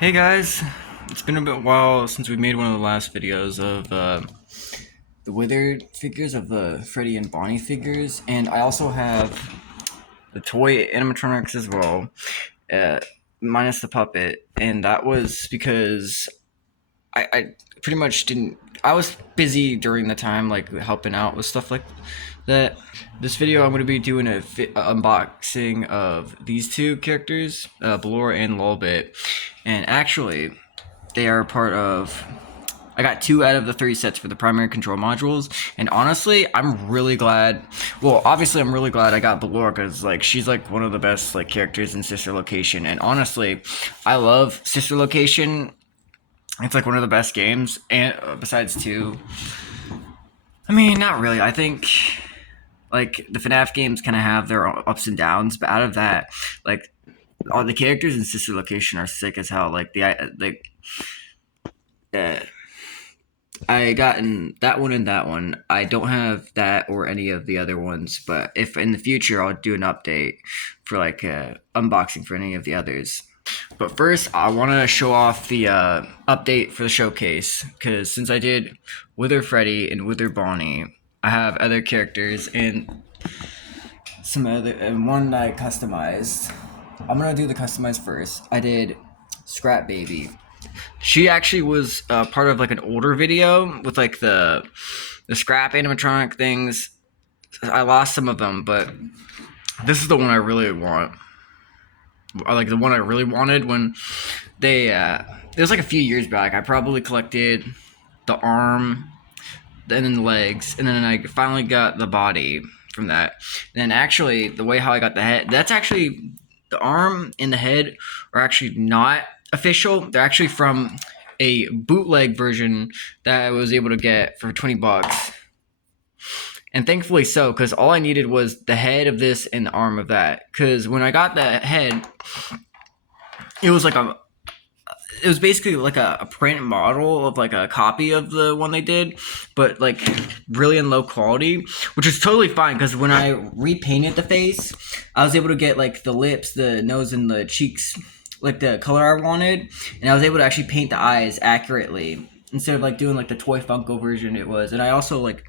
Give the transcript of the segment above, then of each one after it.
Hey guys, it's been a bit while since we made one of the last videos of the withered figures of the Freddy and Bonnie figures, and I also have the toy animatronics as well, uh, minus the puppet, and that was because I pretty much didn't. I was busy during the time, like helping out with stuff like that. This video, I'm going to be doing a unboxing of these two characters, Ballora and lolbit, and actually, they are part of. I got 2 out of the 3 sets for the primary control modules, and honestly, I'm really glad. Well, obviously, I'm really glad I got Ballora because like she's like one of the best like characters in Sister Location, and honestly, I love Sister Location. It's like one of the best games, and besides 2, I mean, not really. I think like the FNAF games kind of have their ups and downs, but out of that, like all the characters in Sister Location are sick as hell. Like uh, I gotten that one and that one. I don't have that or any of the other ones, but if in the future I'll do an update for like unboxing for any of the others. But first, I want to show off the update for the showcase because since I did Wither Freddy and Wither Bonnie, I have other characters and some other and one that I customized. I'm gonna do the customized first. I did Scrap Baby. She actually was part of like an older video with like the scrap animatronic things. I lost some of them, but this is the one I really want. Like the one I really wanted when they it was like a few years back. I probably collected the arm, and then the legs, and then I finally got the body from that. And then actually the way how I got the head, that's actually the arm and the head are actually not official. They're actually from a bootleg version that I was able to get for $20. And thankfully so, because all I needed was the head of this and the arm of that. Because when I got the head, it was like it was basically like a print model of like a copy of the one they did, but like really in low quality, which is totally fine because when I repainted the face, I was able to get like the lips, the nose, and the cheeks like the color I wanted, and I was able to actually paint the eyes accurately instead of like doing like the toy Funko version it was. And I also like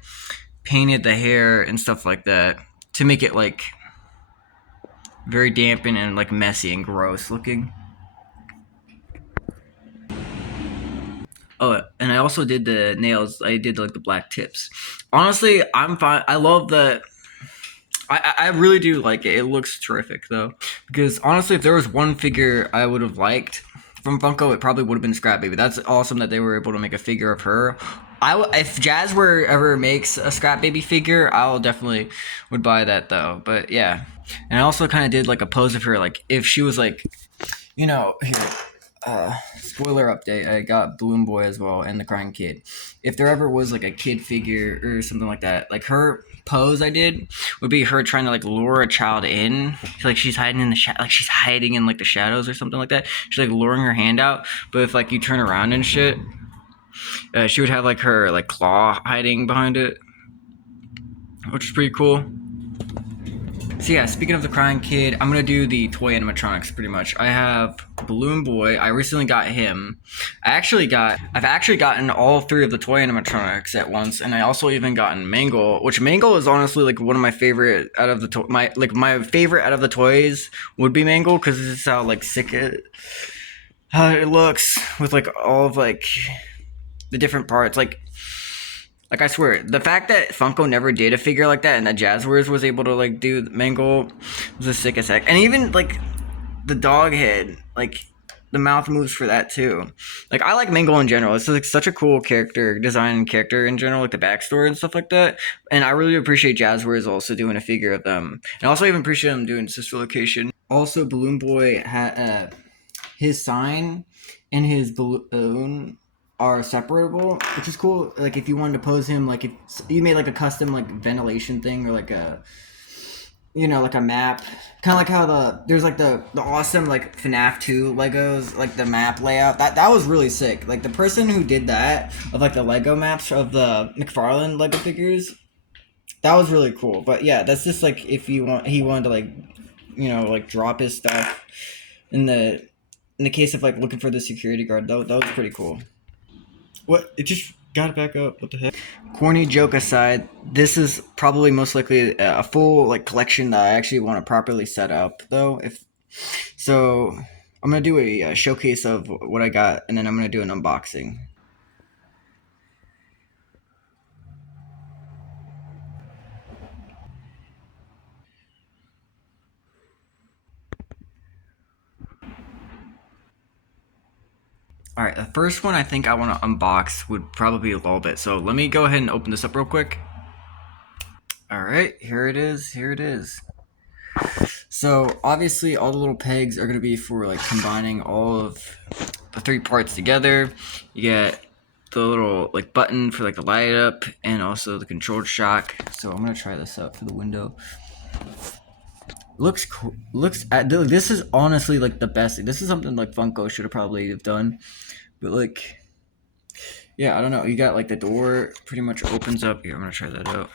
painted the hair and stuff like that to make it like very dampened and like messy and gross looking. Oh, and I also did the nails. I did like the black tips. Honestly, I'm fine. I love the. I really do like it. It looks terrific though, because honestly, if there was one figure I would have liked from Funko, it probably would have been Scrap Baby. That's awesome that they were able to make a figure of her. If Jazzware ever makes a Scrap Baby figure, I'll definitely would buy that though. But yeah, and I also kind of did like a pose of her, like if she was like, here. Spoiler update, I got Balloon Boy as well and the Crying Kid. If there ever was like a kid figure or something like that, like her pose I did would be her trying to like lure a child in, like she's hiding in the like she's hiding in like the shadows or something like that. She's like luring her hand out, but if like you turn around and shit, she would have like her like claw hiding behind it, which is pretty cool. So yeah, speaking of the Crying Kid, I'm gonna do the toy animatronics pretty much. I have Balloon Boy. I recently got him. I've actually gotten all 3 of the toy animatronics at once, and I also even gotten Mangle, which Mangle is honestly like one of my favorite out of the my favorite out of the toys would be Mangle because this is how like sick how it looks with like all of like the different parts Like I swear, the fact that Funko never did a figure like that and that Jazzwares was able to like do Mangle was the sickest heck. And even like the dog head, like the mouth moves for that too. Like I like Mangle in general. It's like such a cool character design and character in general, like the backstory and stuff like that. And I really appreciate Jazzwares also doing a figure of them. And I also even appreciate them doing Sister Location. Also, Balloon Boy had his sign and his balloon are separable, which is cool. Like if you wanted to pose him, like if you made like a custom like ventilation thing or like a like a map, kind of like how there's like the awesome like FNAF 2 Legos, like the map layout. That was really sick. Like the person who did that of like the Lego maps of the McFarlane Lego figures, that was really cool. But yeah, that's just like if he wanted to like like drop his stuff in the in the case of like looking for the security guard, that was pretty cool. What? It just got back up. What the heck? Corny joke aside, this is probably most likely a full like collection that I actually want to properly set up though. If so, I'm gonna do a showcase of what I got, and then I'm gonna do an unboxing. All right, the first one I think I want to unbox would probably be lolbit. So let me go ahead and open this up real quick. All right, here it is. Here it is. So obviously all the little pegs are gonna be for like combining all of the three parts together. You get the little like button for like the light up and also the controlled shock. So I'm gonna try this out for the window. Looks cool. This is honestly like the best. This is something like Funko should have probably have done. But like, yeah, I don't know. You got like the door pretty much opens up. Here, I'm gonna try that out.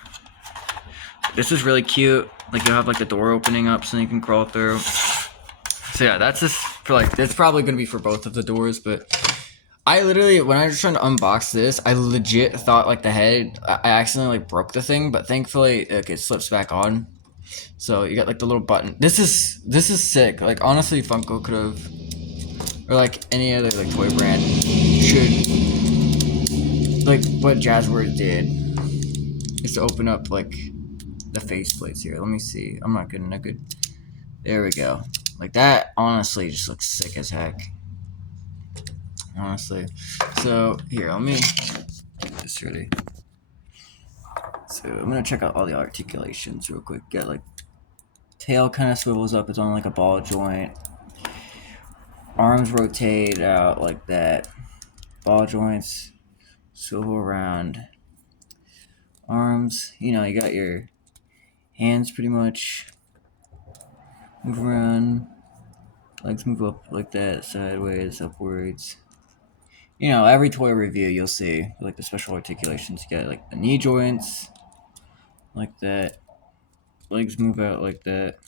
This is really cute. Like you'll have like the door opening up so you can crawl through. So yeah, that's just for like, it's probably gonna be for both of the doors, but I literally, when I was trying to unbox this, I legit thought like the head, I accidentally like broke the thing, but thankfully like, it slips back on. So you got like the little button. This is sick. Like honestly, Funko could have, or like any other like toy brand should, like what Jazzwares did, is to open up like the faceplates here. Let me see. I'm not getting a good. There we go. Like that. Honestly, just looks sick as heck. Honestly. So here, let me get this ready. So I'm gonna check out all the articulations real quick. Got like tail kind of swivels up. It's on like a ball joint. Arms rotate out like that. Ball joints swivel around. Arms, you know, you got your hands pretty much move around. Legs move up like that, sideways, upwards. You know, every toy review you'll see like the special articulations. You got like the knee joints, like that. Legs move out like that.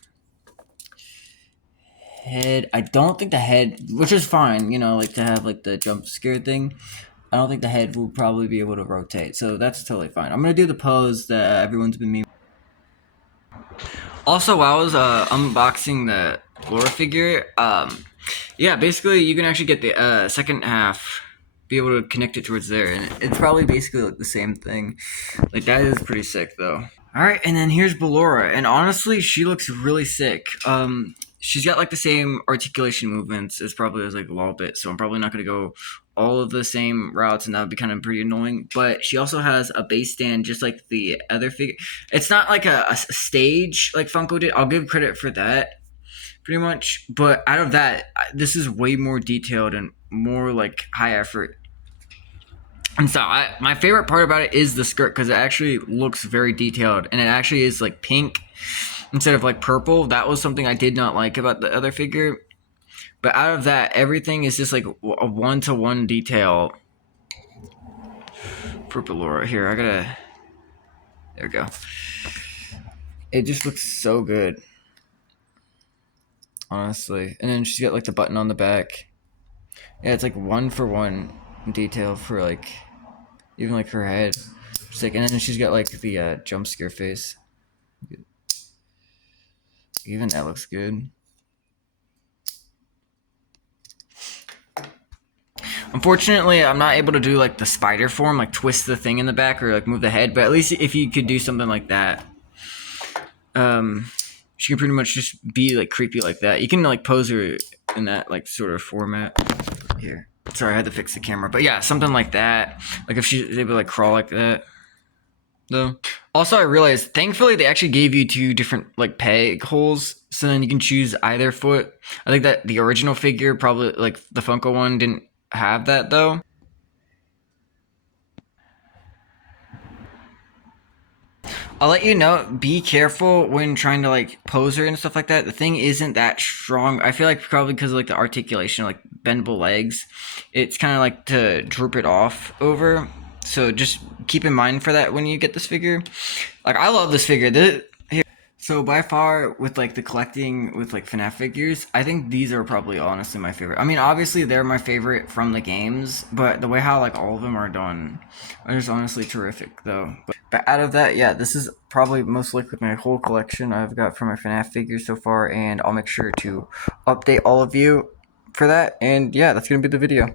Head, I don't think the head, which is fine, you know, like to have like the jump scare thing. I don't think the head will probably be able to rotate, so that's totally fine. I'm gonna do the pose that everyone's been memeing. Also, while I was unboxing the Ballora figure, yeah, basically you can actually get the second half, be able to connect it towards there, and it's probably basically like the same thing. Like that is pretty sick though. All right, and then here's Ballora, and honestly, she looks really sick. She's got like the same articulation movements as probably as like lolbit, so I'm probably not gonna go all of the same routes, and that would be kind of pretty annoying. But she also has a base stand, just like the other figure. It's not like a stage like Funko did. I'll give credit for that, pretty much. But out of that, this is way more detailed and more like high effort. And so my favorite part about it is the skirt, because it actually looks very detailed, and it actually is like pink instead of like purple. That was something I did not like about the other figure. But out of that, everything is just like a one-to-one detail for Ballora. Here, there we go. It just looks so good, honestly. And then she's got like the button on the back. Yeah, it's like one-for-one detail for like even like her head. It's like, and then she's got like the jump scare face. Even that looks good. Unfortunately, I'm not able to do like the spider form, like twist the thing in the back or like move the head. But at least if you could do something like that, she can pretty much just be like creepy like that. You can like pose her in that like sort of format. Here, sorry, I had to fix the camera, but yeah, something like that. Like if she's able to like crawl like that. Though. Also, I realized, thankfully, they actually gave you two different like peg holes, so then you can choose either foot. I think that the original figure, probably like the Funko one, didn't have that though. I'll let you know, be careful when trying to like pose her and stuff like that. The thing isn't that strong. I feel like probably because of like the articulation, like bendable legs, it's kind of like to droop it off over. So just keep in mind for that when you get this figure. Like I love this figure. So by far, with like the collecting with like FNAF figures, I think these are probably honestly my favorite. I mean, obviously they're my favorite from the games, but the way how like all of them are done are just honestly terrific though. But out of that, yeah, this is probably most likely my whole collection I've got for my FNAF figures so far, and I'll make sure to update all of you for that. And yeah, that's gonna be the video.